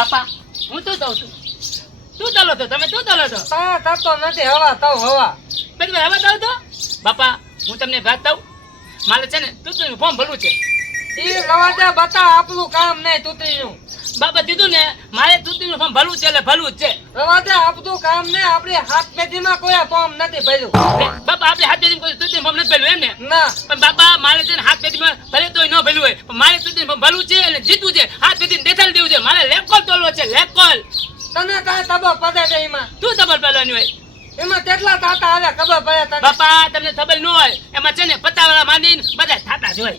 બાપા હું શું કહું છું તું ચાલો તો તમે શું ચાલો તો થતો નથી હવા તો હવા પછી હવે કહું તો બાપા હું તમને વાત કહું મારે છે ને તું ફોર્મ ભરવું છે ઈ રવા દે બતા આપણું કામ નહીં તૂટીનું બાપા કીધું ને મારે તું ફોર્મ ભરવું છે એટલે ભરવું જ છે રવા દે આપણું કામ નહીં આપણી હાથ પેઢીમાં કોઈ ફોર્મ નથી ભર્યું બાપા આપણે હાથ પેઢી તું ફોર્મ નથી ભર્યું એમ ને ના પણ બાપા મારે છે ને હાથ પેઢીમાં ભલે તોય ન ભર્યું હોય પણ મારે તું ફોર્મ ભરવું છે અને જીતવું છે હાથ પેઢીને દેખાડી દેવું છે મારે લેકોલ તોલવો છે લેકોલ તને કાંઈ ખબર પડે છે એમાં તું ખબર પડવાની હોય એમાં કેટલા તાતા આવે ખબર પડે તને બાપા તમને ખબર ન હોય એમાં છે ને પતાવાળા માંડીને બધા થાતા જ હોય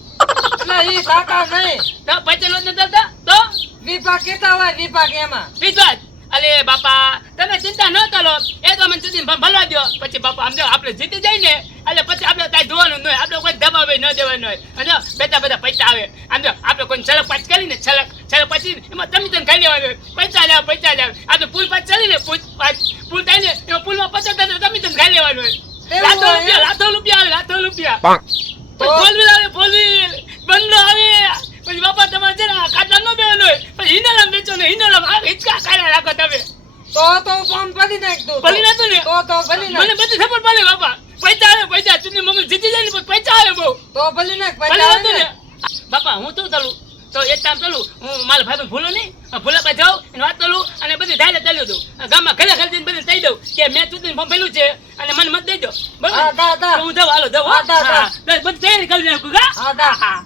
એટલે ઈ તાતા નહીં તો પૈસા નથી ચાલતા તો વિભાગ કેટલા હોય વિભાગ એમાં વિશ્વાસ અલે બાપા તમે ચિંતા ન કરો એ તો મને સુધી ભરવા દો પછી બાપા આમ જો આપણે જીતી જાય ને એટલે પછી આપણે કાંઈ જોવાનું ન હોય આપણે કોઈ દબાવે ન દેવાનું હોય અને બધા પૈસા આવે આમ જો આપણે કોઈ છલક પાછ કરીને છલક પછી એમાં તમે ખાઈ લેવાનું હોય પૈસા લેવા આપણે પુલ પાછ ચાલીને પુલ થાય ને એમાં પુલમાં પચાસ તમે ખાઈ લેવાનું હોય લાખો રૂપિયા ફોર વ્હીલ આવે બંગલો આવે પછી બાપા તમારે છે ને ખાતા ન બેવાનું હોય પછી હિનાલામ વેચો ને હિનાલામ આ હિચકા કાઢા રાખો તમે તો ફોર્મ ભરી નાખ દો ભરી નાખો ને તો ભરી નાખ મને બધી ખબર પડે બાપા પૈસા આવે પૈસા ચૂંટણી મમ્મી જીતી જાય ને પછી પૈસા આવે બહુ તો ભરી નાખ ભરી પૈસા નાખો ને બાપા હું શું ચાલું તો એક કામ ચાલું હું મારા ભાઈ ભૂલો નહીં ભૂલા પાસે જાઉં અને વાત કરું અને બધી ધારે ચાલ્યું દઉં ગામમાં ઘરે ઘરે જઈને બધી કહી દઉં કે મેં ચૂંટણી ફોર્મ ભર્યું છે અને મને મત દેજો બરાબર હું જાઉં હાલો બધું તૈયારી કરી નાખું હા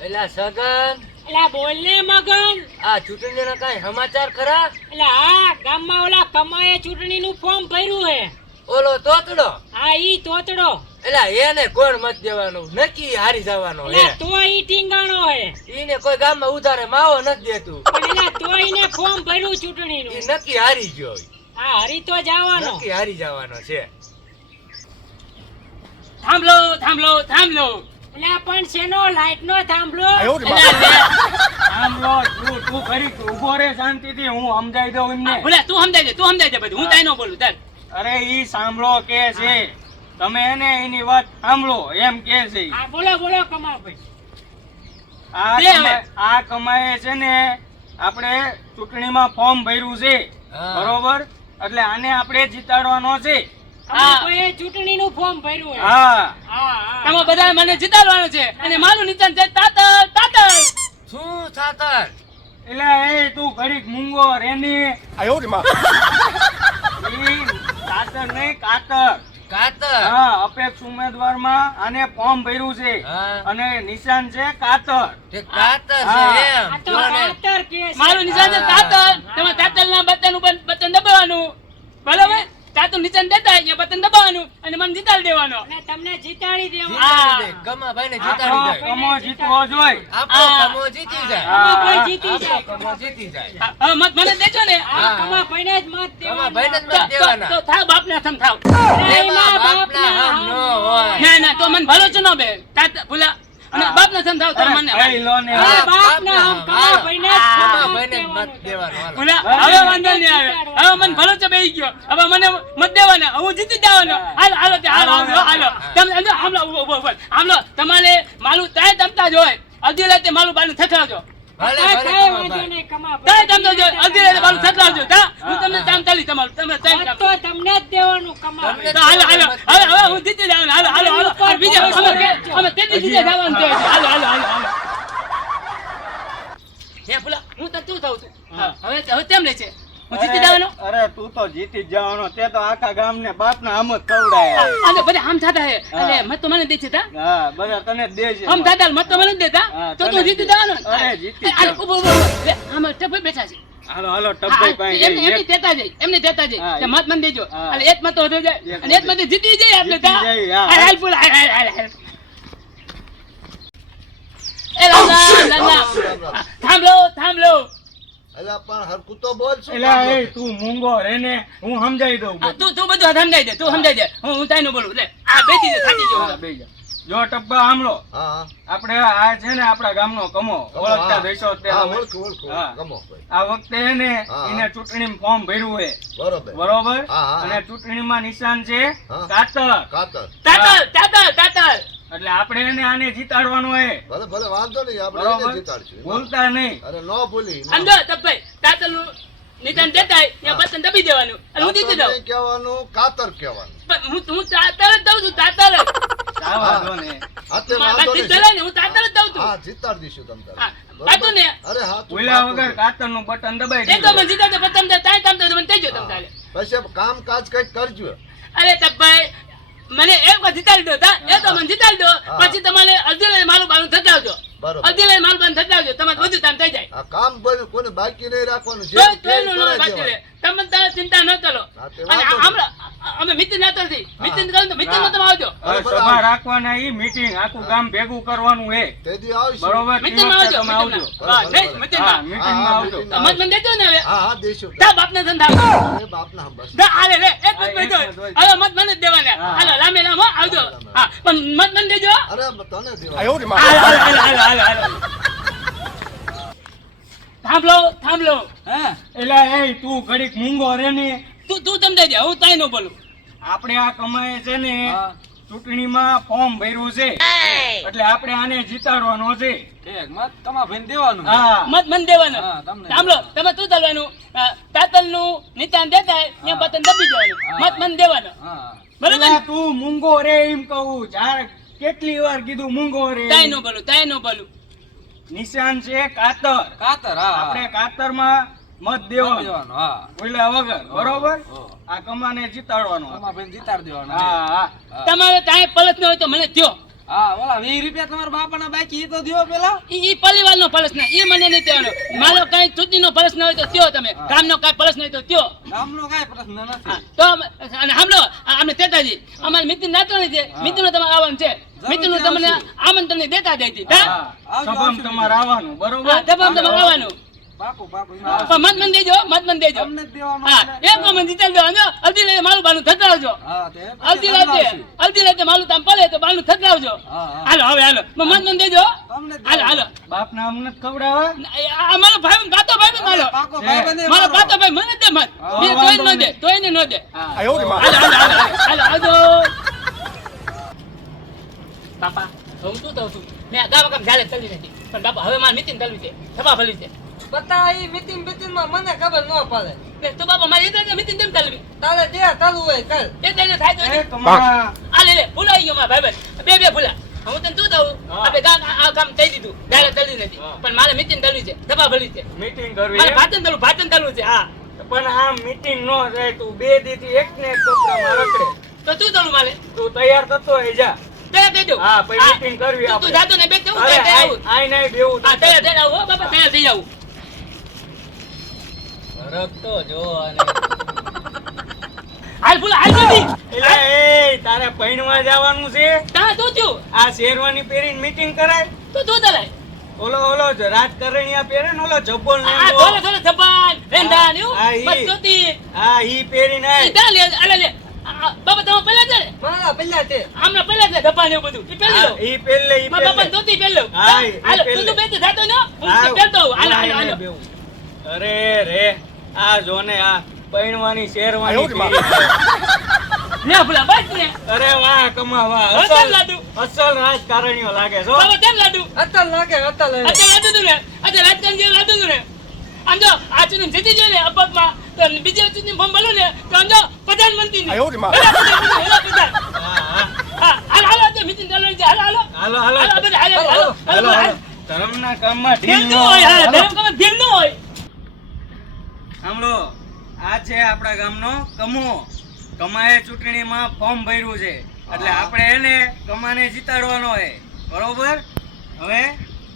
એલા સગન એલા બોલ ને મગન આ ચૂંટણીના કાંઈ સમાચાર ખરા એલા હા ગામમાં ઓલા કમાએ ચૂંટણી નું ફોર્મ ભર્યું હે ઓલો તોતડો હા ઈ તોતડો એલા એને કોણ મત દેવાનું નક્કી હારી જવાનો એલા તો ઈ ટીંગાણો હે ઈને કોઈ ગામમાં ઉધારે માવો નથી દેતું પણ એલા તો ઈને ફોર્મ ભર્યું ચૂંટણી નું ઈ નક્કી હારી ગયો હા હરી તો જવાનો નક્કી હારી જવાનો છે થાંભલો એલા પણ શેનો લાઈટ નો થાંભલો સાંભળો તું ખરી ઉભો રે શાંતિથી હું સમજાઈ દઉં એમને ભલે તું સમજાય દે બધું હું તાઈ ન બોલું ચાલ અરે ઈ સાંભળો કે છે તમે એને એની વાત સાંભળો એમ કે છે હા બોલો કમાભાઈ આ કમાએ છે ને આપણે ચૂંટણીમાં ફોર્મ ભર્યું છે બરોબર એટલે આને આપણે જીતાડવાનો છે કમાભાઈએ ચૂંટણી નું ફોર્મ ભર્યું હે હા હા તમે બધા મને જીતાડવાનું છે અને મારું નિશાન છે તાતર શું સાતર એટલે એ તું ઘડીક મૂંગો રેની ઈ કાતર નહીં કાતર કાતર હા અપેક્ષ ઉમેદવારમાં આને ફોર્મ ભર્યું છે હા. અને નિશાન છે કાતર તે કાતર હા. છે એમ આ તો જો ને. કાતર કે છે. મારું નિશાન છે તાતર તમે તાતરના બટન દબાવવાનું બરાબર તાતું નિશાન દેતા અહીંયા બટન દબાવવાનું અને મને જીતાડી દેવાનો અને તમને જીતાડી દેવાનું હા. જીતાડી દે કમાભાઈને આપણો જીતાડી જાય કમો જીતવો જોઈએ આપણો કમો જીતી જાય કમાભાઈ જીતી જાય કમો જીતી જાય હા, મત મને દેજો ને આ કમાભાઈને જ મત કમાભાઈને જ દેવાનો મત દેવાના તો થાવ બાપના થમ થાવ એમાં બાપના હમ નો હોય ના તો મને ભલો છો ન બે તાત ભૂલા અને બાપના થમ થાવ તો મને અરે, લો ને હા, બાપના હમ કમાભાઈને જ કમાભાઈને જ મત મત દેવાનો હાલો. ભૂલા હવે વાંધો નહીં આવે હવે મને ભલો છો બેહી ગયો હવે મને મત દેવાના હું જીતી જવાનો હાલો તમે આમલો તમારે મારું તાય તમતા જ હોય અડધી રાતે મારું બાનું થથરાવજો ભલે કાંઈ ભલે વાંધો કમાભાઈ. નહીં, કમાભાઈ. તાય તમતો જો અડધી રાતે મારું થથરાવજો તા હું તમને તામ ચાલી તમારું તમે તાય મત તો તમને જ દેવાનું કમાભાઈ. તો હાલો હું જીતી જવાનું હાલો બીજા અમે તેથી જીતે જવાનું છે હાલો હે ભૂલા હું તો તું થાઉં છું હવે તેમ લે છે હું જીતી જવાનો અરે તું તો જીતી જ જવાનો તે તો આખા ગામને બાપના આમ જ ખવડાય અને બધા આમ થતા હે એટલે મત તો મને દે છે તા હા બધા તને દે છે આમ થતા મત તો મને જ દેતા હા, તો તને જીતી જવાનો ને. અરે, જીતી જ અરે, જાવ. ઉભો લે આમ ટપે બેઠા છે હાલો ટબ્બાઈ પાસે એમની જઈએ. દેતા જાય હા, તે મત મને દેજો હા. અને એક મત તો વધો જાય એક અને એક મત મત જીતી જાય આપણે તા જીતી જાય, હા. હાલ બોલ હાલ એ લાલા થાંભલો અલા પણ હરકું તો બોલ શું એટલે એ તું મૂંગો રે ને હું સમજાઈ દઉં હા, તું બધું સમજાઈ દે તું સમજાઈ દે હું તાઈનું બોલું લે આ બેઠી છે થાકી હા, ગયો બેહી જા. જો ટબ્બા આમલો હા આપણે આ છે ને આપણા ગામનો કમો ઓળખતા દેશો તે હા હવે. ઓળખું હા. ગમો ભાઈ. આ વખતે એને હા. એને ચૂંટણીમાં ફોર્મ ભર્યું છે બરોબર બરોબર હા, હા. અને ચૂંટણીમાં નિશાન છે હા. કાતર કાતર તાતર એટલે આપણે આપણે એને આને જીતાડવાનો હે. ભલે ભલે વાંધો નહીં, આપણે બરોબર? એને જીતાડશું. ભૂલતા નહીં. અરે ન ભૂલી ન. સમજો તપભાઈ તાતલનું નિદાન દેતા હોય ત્યાં બટન દબી દેવાનું એટલે હું જીતી કાતર જાઉં. નહીં કહેવાનું, કાતર કહેવાનું. પણ હું તાતલ જ દઉં છું, તાતલ જ. આવા દો ને. હા, તે મારા વાંધો જીત નહીં. ચલાય ને હું તાતલ જ દઉં છું. હા, જીતાડી દઈશું તમ તારે. હા, બરોબર? પાછું ને. અરે હા, તું ભૂલ્યા પાકું વગર છે. કાતરનું બટન દબાઈ એક તો દીધું. મને જીતા તો પ્રથમ તો તાય કામ તો મને થઈ ગયો તમ તારે. પછી કામકાજ કંઈક કરજો. અરે તપભાઈ મને એક વાર જીતાડી દો તા એ તો મને જીતાડી દો હા. પછી તમારે અડધી લઈને મારું બાનું થતાવજો બરોબર. અડધી લઈને મારું બાનું થતાવજો તમારે બધું કામ થઈ જાય આ કામ બધું કોઈને બાકી નહીં રાખવાનું. જે કોઈ કહે કોઈનું ન કરાવી બાકી રહે. દેવાનું. તમે તારે ચિંતા ન કરો હા, તે અને વાંધો હમણાં અમે મિટિંગ નથી મિટિંગ કરું તો મિટિંગ માં તમે આવજો હવે સભા રાખવાના ઈ મીટિંગ આખું ગામ ભેગું કરવાનું હે. તેથી આવીશું. બરોબર? ઈ મિટિંગ માં વખતે આવજો તમે આવજો. હા નહીં બરાબર. મિટિંગ હા, માં મીટિંગમાં હા, આવજો. મીટિંગમાં મત મને દેજો ને હવે હા, હા, દઈશું. તા બાપને ધંધા અરે બાપના હમ બસ. દા આલે લે એક હા, મત એક દેજો મત હોય. હવે મત મને જ દેવાના હા. હાલો લાંબે લાંબો આવજો લાંબે. હા પણ મત મને દેજો અરે તને દેવા. હાલો થાંભલો એલા એ તું ઘડીક મૂંગો રે ને. તું સમજાઈ જા હું તાઈ નો બોલું આપણે આ કમાએ છે ને ચૂંટણીમાં ફોર્મ ભર્યું છે એટલે આપણે આને જીતાડવાનો છે. હા. મત મન દેવાનો સાંભળો તમે શું ચાલવાનું તાતલ નું નિશાન દેતા હોય ત્યાં બટન દબી દેવાનું મત મન દેવાનો બરોબર એલા તું મૂંગો રે એમ કહું. જ્યારે કેટલી વાર કીધું મૂંગો રે. તાઈ નો બોલું નિશાન છે કાતર. આપણે કાતરમાં મત દેવાનો બોલ્યા વગર. બરોબર? આ કમાને જીતાડવાનો. હા હા. તમારે તાઈ પલસ ન હોય તો મને થયો ઈ પરિવાર નો પલસ ના ઈ મને નહીં દેવાનો મારો કઈ ચૂંટણી નો પલસ ન હોય તો થયો તમે ગામ નો કઈ પલસ નહીં તો થયો હા, તો અને સાંભળો અમે તેતાજી અમારે મિત્ર નાચવાની છે મિત્ર નો તમારે આવવાનું છે મિત્ર નું તમને આમંત્રણ નહીં દેતા દેતી હા. સભામાં તમારે આવવાનું. બરોબર? હા દબામ તમારે આવવાનું પણ મત મન દેજો હા એક મને જીતાડી દો અને અડધી લઈને મારું બાનું થતરાવજો અડધી રાતે મારું તામ પડે તો બાનું થતરાવજો હાલો હવે હાલો મત મન દેજો હાલો બાપના અમને ખવડાવવા. આ મારો ભાઈ કાતો ભાઈ મારો મારો કાતો ભાઈ મને દે મત બે તોય ન દે તોય ને ન દે હા. હાલો આવજો બાપા હું શું કહું છું મેં આ ગામ ઝાલે તલી નથી પણ બાપા હવે મારે મિટિંગ તલવી છે સભા ભલી છે બતા ઈ મીટિંગ માં મને ખબર ન પડે તો બાપા મારી એટલે મિટિંગ કેમ તલવી તારે જે ચાલુ હોય કર એટલે થાય તો એ તમારા આ લે ભૂલાઈ ગયો મારા ભાઈ બે ભૂલા હું તને શું કહું આપણે ગામ આ કામ થઈ દીધું ડાયરેક્ટ તલવી નથી પણ મારે મિટિંગ તલવી છે સભા ભલી છે મીટિંગ કરવી મારે એમ? ભાતન તલવું છે હા પણ આ મીટિંગ નો થાય. તું બે દીથી એક ને એક કપડામાં રખડે. તો શું તલવું મારે તું તૈયાર થતો હોય જા. તૈયાર થઈ જાઉં હા, પછી meeting કરવી તું આપણે. જાતો ને બે કેવું અરે તૈયાર આવું આઈ નાઈ બેવું હા તૈયાર થઈ જાવ બાપા તૈયાર થઈ જાવ હાલ ભૂલા હાલ જલ્દી એલા એ તારે પૈણવા જવાનું છે. તા તો થયું આ શેરવાની પહેરીને મીટિંગ કરાય. તો તું તલાય ઓલો જ રાજકારણીયા પહેરે ને ઓલો જબ્બોલ ને આ એવો. થોડે થોડે જબાન રેંડા ને હા, ઈ. બસ જોતી હા ઈ પહેરીને આય. સીધા લે અલે લે બાપા તમે પહેલા છે ને મારા પેલા છે આમના પહેલા છે જબાન એવું બધું ઈ પહેલી લો હા, ઈ પહેલે ઈ મારા બાપા પહેલે. જોતી પહેલો હા, ઈ હાલો પહેલે. તું બેઠી જાતો ને હું હા, પહેરતો હાલો આઈ હાલો નાઈ હાલો બેવું. અરે રે આ જો ને આ પૈણવાની શેરવાની પહેરી. લે ભૂલા બસ ને અરે વાહ કમા વાહ. અસલ લાડુ. અસલ રાજકારણીઓ લાગે છો. બાબા કેમ લાડુ અતલ લાગે અતલ લાગે. અચ્છા લાડુ તું ને અચ્છા રાજકારણ જેવું લાડુ તું ને આમ જો આ ચૂંટણી જીતી જાય ને અપક્ષમાં તો બીજી ચૂંટણી ફોર્મ ભરું ને તો આમ જો પ્રધાનમંત્રી ની હા, હા. હા હાલો હાલો તો મિટિંગ ચાલવાની છે હાલો હાલો હાલો હાલો હાલો બધા હાલો હાલો હાલો હાલો હાલો. ધર્મના કામમાં ઢીલ ઢીલ ન ન હોય હા હાલો. ધર્મ કામ ઢીલ ન હોય સાંભળો આ છે આપણા ગામનો કમો. કમાએ ચૂંટણીમાં ફોર્મ ભર્યું છે એટલે આપણે એને કમાને જીતાડવાનો છે. બરોબર? હવે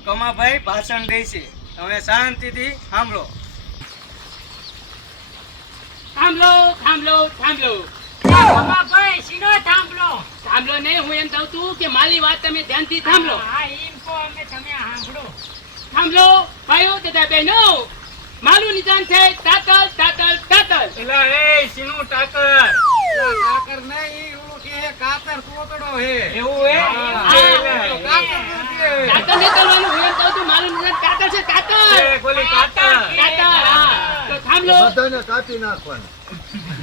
કમાભાઈ ભાષણ દેશે. તમે શાંતિથી સાંભળો. થાંભલો થાંભલો થાંભલો ભાઈ સીનો થાંભલો થાંભલો નહીં હું એમ કહું છું કે મારી વાત તમે ધ્યાનથી થાંભલો હા એમ કહો અમે તમે સાંભળો થાંભલો ભાઈઓ તથા બહેનો મારું નિશાન છે તાતલ તાતલ તાતલ એલા એ સીનું ટાકર. કાકર નહીં ઓલો કે કાતર કોકડો હે એવું હે? હા. કાતર નું કે કાતર નહીં કરવાનું હું એમ કહું છું મારું નિશાન કાતર છે કાતર એ બોલી કાતર. કાતર હા તો થાંભલો બધાને કાપી નાખવાનું.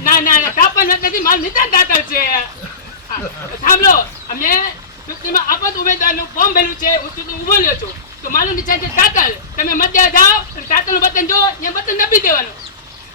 ના ના ના કાપડ નથી મારું નિશાન કાતર છે હા, થાંભલો અમે ચૂંટણીમાં આપત ઉમેદવારનું ફોર્મ ભર્યું છે, હું ચૂંટણી ઉભો રહ્યો છું. તો મારું નિશાન છે કાતલ. તમે મત દેવા જાઓ અને કાતલનું બટન જો, એ બટન દબી દેવાનું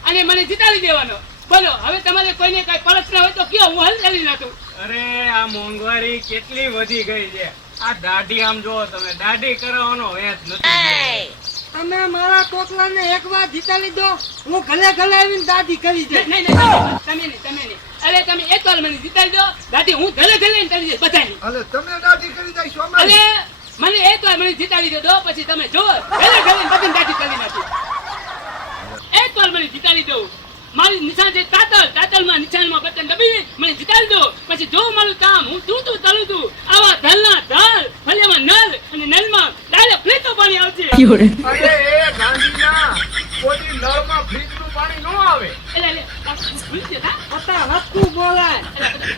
અને મને જીતાડી દેવાનો. બોલો, હવે તમારે કોઈને કઈ પ્રશ્ન હોય તો કયો, હું હલ કરી નાખું. અરે આ મોંઘવારી કેટલી વધી ગઈ છે. આ દાઢી આમ જોવો તમે, દાઢી કરાવવાનો વેચ નથી. તમે મારા ટોટલાને એકવાર જીતાડી દો, હું ગલે ગલે આવીને દાઢી કરી દે. નહીં, નહીં, નહીં, તમે નહીં. અરે તમે એક વાર મને જીતાડી દો, દાદી હું ધલે ધલે કરી દઈશ બધાની. અલે તમે દાઢી કરી દઈશું અરે અમારી. મને એક વાર મને જીતાડી દો, પછી તમે જો ધલે ધલે બધાની દાદી કરી નાખું. એક વાર મને જીતાડી દો. મારી નિશાન છે કાતલ. કાતલમાં નિશાનમાં બટન દબી મને જીતાડી દો. પછી જો મારું કામ હું તું તળું છું. આવા ધલના ધલ, ફળિયામાં નલ અને નલમાં ડાયરેક્ટ ફ્રીજનું પાણી આવશે. અરે એ ગાંધીના કોઈ નળમાં ફ્રીજનું પાણી ન આવે. એટલે ભૂલી ગયા તા? પતા વસ્તુ બોલાય.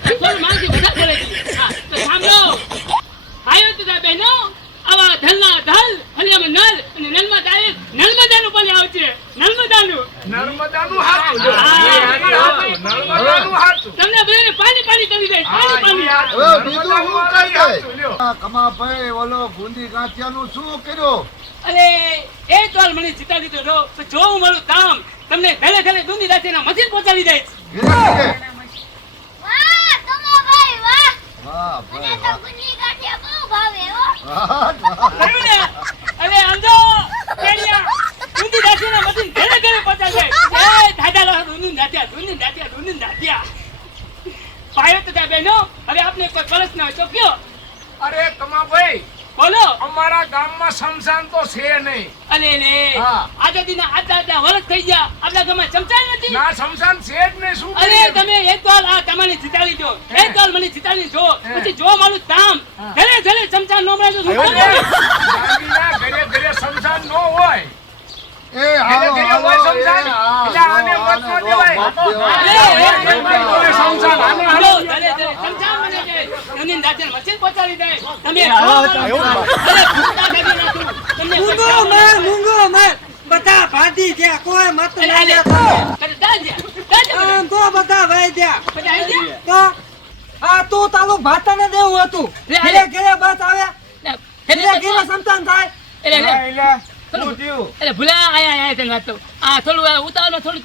થોડું માનથી બધા બોલે છે. હા, તો સાંભળો. આયો તો તા બહેનો, આવા ધલના ધલ, ફળિયામાં નલ અને નલમાં ડાયરેક્ટ નર્મદાનું પાણી આવશે. નર્મદાનું. નર્મદાનું હાચું જો. હા. નર્મદાનું હાચું. તમને બધાને પાણી પાણી કરી દે. પાણી પાણી. હવે બીજું હું કઈ જાય? આ કમાભાઈ ઓલો ગુંદી ગાંઠિયાનું શું કર્યું? અરે એક વાર મને જીતાડી દો રો, તો જો હું મારું કામ તમને ઘરે ઘરે દૂધી દાંતીના મશીન પહોંચાડી દઈશ. વાહ કમાભાઈ વાહ, વાહ મને ભાઈ તો વાહ. ગુંદી ગાંઠિયા બહુ ભાવે હો. વાહ, વાહ. ખરું ને? અરે સમજો, કેડિયા, દૂધી દાંતીના મશીન ઘરે ઘરે પહોંચાડી દઈશ. એ દાદા લો, દૂધી દાંતિયા, દૂધી દાંતિયા, દૂધી દાંતિયા. પાયો તો ત્યાં બહેનો, હવે આપને કોઈ પ્રશ્ન હોય તો કયો. અરે કમાભાઈ, બોલો. અમારા ગામમાં શમશાન તો છે નહીં. અરે રે, હા. આઝાદીના આટલા વર્ષ થઈ ગયા, આપણા ગામમાં ચમચાઈ નથી. ના શમશાન છે જ નહીં. શું અરે કરીએ? તમે એક વાર આ તમને જીતાડી દો, હે. એક વાર મને જીતાડી જો, હે. પછી જો મારું કામ હા. ધરે ધરે ચમચા નો મળે તો શું અરે, કરવું? ગાંધીના ઘરે ઘરે શમશાન ન હોય. એ હાલો, ઘરે હાલો, હોય એ શમશાન. હાલો, એટલે આને મત આને ન દો, દેવાય. મત દેવાય. અરે, એ હોય શમશાન. આને હાલો, હાલો. ધરે ધરે ચમચા મને દે. ધણીને દાંતેને મશીન પહોંચાડી દે. તમે હાલો, જો મારું હાલો. કામ. અરે, ભૂખતા કાઢી નાખું. તમને કોઈ મૂંગો કામ માર, નથી. મૂંગો માર. બધા ભાજી ગયા, કોઈ મત અરે, ના અરે, લેતા. અરે, દાંડિયા, દાંડિયા. આમ તો બધા ભાઈ ગયા. પછી આવી ગયા? તો આ તું તારું ભાતાને દેવું હતું. લે, ઘરે ઘરે બસ આવે, લે, ઘરે ઘરે સંતાન થાય. એટલે, એટલે, એટલે શું થયું? એટલે ભૂલા આયા તને વાત તો આ થોડું ઉતાવળમાં થોડું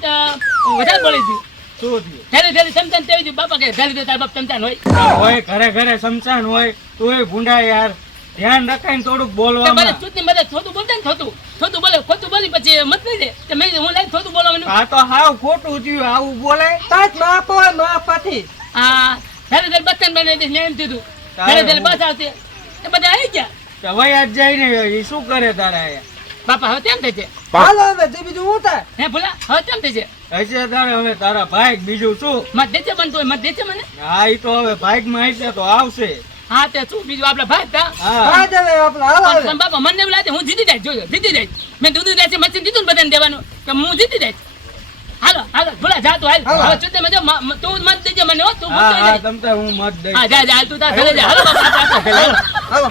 વધારે બોલી દીધું. શું થયું? ઘરે ઘરે ચમચાને તેવી દીધું. બાપા કે ઘરે તાર બાપ ચમચાન હોય. હોય ઘરે ઘરે શમશાન હોય, તોય ભૂંડા યાર. ધ્યાન રખાઈને થોડુંક તે બોલવામાં. બધા ચૂંટણી બધા થોતું બોલતા ને થોતું બોલે ખોટું બોલી પછી મત નહીં દે. તે મેં કીધું હું લાઈ થોતું બોલવાનું. આ તો હાવ ખોટું થયું. આવું બોલાય? તાજ માપ હોય, માપ પાથી. આ ઘરે ઘરે બચ્ચન બનાવી દઈશ મેં એમ કીધું. ઘરે ઘરે બસ આવશે એ બધા આવી ગયા. તો વયા જ જાય ને, એ શું કરે તારા અહીંયા? બાપા હવે કેમ થાય છે? હાલો હવે તે બીજું હું થાય. હે ભૂલા હવે કેમ થાય છે? હશે તારે હવે તારા ભાઈ બીજું શું? મત દેશે મને તો મત દેશે મને. હા એ તો હવે ભાઈક માં હશે તો આવશે. હા તે શું બીજું આપડે ભાઈ હતા. હા ભાઈ દેવે આપણે, હાલો હવે. પણ બાપા મને એવું લાગે હું જીતી જાય જોયો જીતી જાય. મેં દૂધ દેશે મશીન દીધું ને બધાને દેવાનું કે હું જીતી જાય. હાલો હાલો ભૂલા જા તું હાલ. હાલો. હવે ચૂંટણી માં તું મત દેજે મને હો તું હા મત હા દેજે. તમ તાર હું મત દઈશ. હા જા જા હાલ તું તાર ઘરે જા. હાલો બાપા આપણે હાલો, હાલો.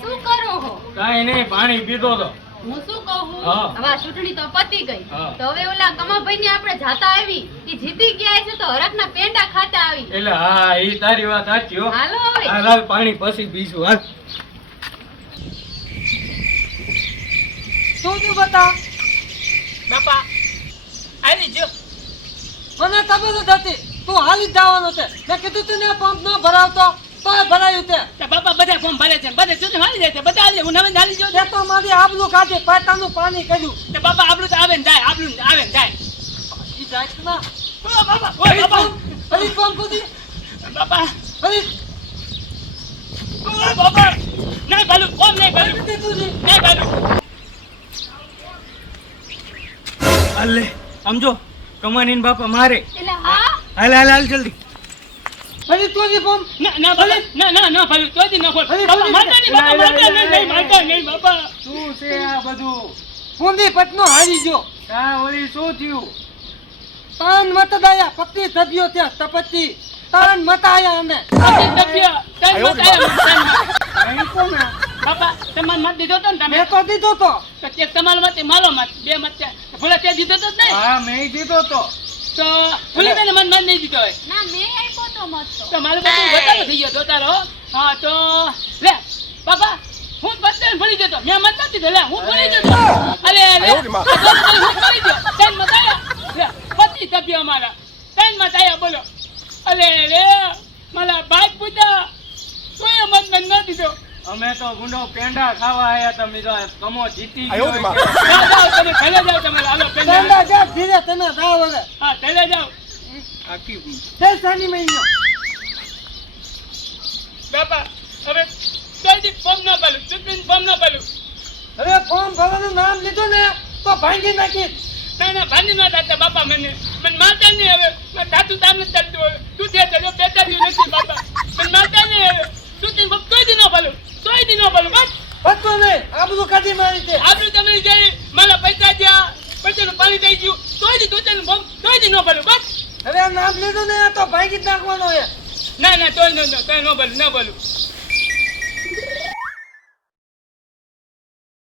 શું કરો હો? કાંઈ નહીં, પાણી પીતો તો. હું શું કહું હા. હવે આ ચૂંટણી તો પતી ગઈ. હા. તો હવે ઓલા કમાભાઈ ને આપણે જાતા આવી ઈ જીતી ગયા છે તો હરખના પેંડા ખાતા આવી. એટલે હા એ તારી વાત સાચી હો. હાલો હવે. હાલ હાલ પાણી પછી પીશું હાલ. શું થયું બતા? બાપા આવી જો. મને ખબર જ હતી તું હાલી જ જવાનો છે. મેં કીધું તું ને પંપ ન ભરાવતો તો ભરાયું તે. તે બાપા બધા ફોર્મ ભરે છે બધા ચૂંટણી હાલી જાય છે બધા આવી હું નવીન હાલી જો તે તો મારી આબરૂ કાઢી પાટાનું પાણી કર્યું. તે બાપા આપણું તો આવે ને જાય આપણું આવે ને જાય. ઈ જાય છે ના. ઓ બાપા ઓય બાપા ફરી પંપ કૂદી. બાપા ફરી ઓય બાપા નહીં ભાલું કોમ નહીં ભાલું કીધી તું જી. નહીં ભાલું. હાલ લે સમજો કમાનીને બાપા મારે. એટલે હા હાલ હાલ હાલ જલ્દી. ફરી તું જી પંપ. ના ના ભલે ના ના ના ભાલું તો જ ન ખોલ. અરે, બાપા અરે, મારતા નહીં બાપા મારતા નહીં નહીં મારતા નહીં બાપા. શું છે આ બધું? ઊંધી પટનો હારી ગયો. તા ઓલી શું થયું? તાન મત દાયા પત્તી સભ્યો ત્યાં તપતી તાન મત આયા અમે. આથી તપ્યા તઈ મત આયા અહીં કોને? બાપા તમારે મત દીધો તો ને તમે મેં તો દીધો તો. તો તે તમારો મત એ મારો મત બે મત છે ભલે તે દીધો તો જ નહીં. હા મેં દીધો તો. તો ભૂલી મને મન નહીં દીધો હોય ના મેં આપ્યો તો મત તો તો મારું બધું બતાવો થઈ ગયો તો તારો હા તો લે બાપા હું બધાને ભૂલી જતો મેં મત નથી દીધો લે હું ભૂલી જતો અરે લે હું ભૂલી ગયો તૈન મત આયા લે પતિ સભ્ય અમારા તૈન મત આયા બોલો અલે રે મારા બાપ પૂતા કોઈ મત મને ન દીધો અમે તો ગુંડો પેંડા ખાવા આયા તમે તો કમો જીતી ગયો જાઓ જાઓ તમે ભલે જાઓ તમે હાલો પેંડા પેંડા જા ધીરે તમે જાઓ હવે હા ભલે જાઓ આખી તે શનિ મહિનો બાપા હવે કઈ ફોર્મ ન પાલું ચૂંટણી ફોર્મ ન પાલું હવે ફોર્મ ભરવાનું નામ લીધું ને તો ભાંગી નાખી ના ના ભાંડી ના થતા બાપા મને મારતા નહીં હવે મારે થાતું તાર નથી ચાલતું હવે તું ત્યાં ચાલો બેઠા નથી બાપા મને મારતા નહીં હવે ચૂંટણી ફોર્મ કોઈ દી ન પાલું કોઈ દી ન પાલું બસ બધું નહીં આ બધું કાઢી મારી છે આપણું તમે જઈ મારા પૈસા જ્યાં પૈસાનું પાણી થઈ ગયું તોય દી ચૂંટણી ફોર્મ તોય દી ન પાલું બસ હવે આ નામ લીધું ને તો ભાંગી જ નાખવાનો છે ના ના તોય ન બોલું ન બોલું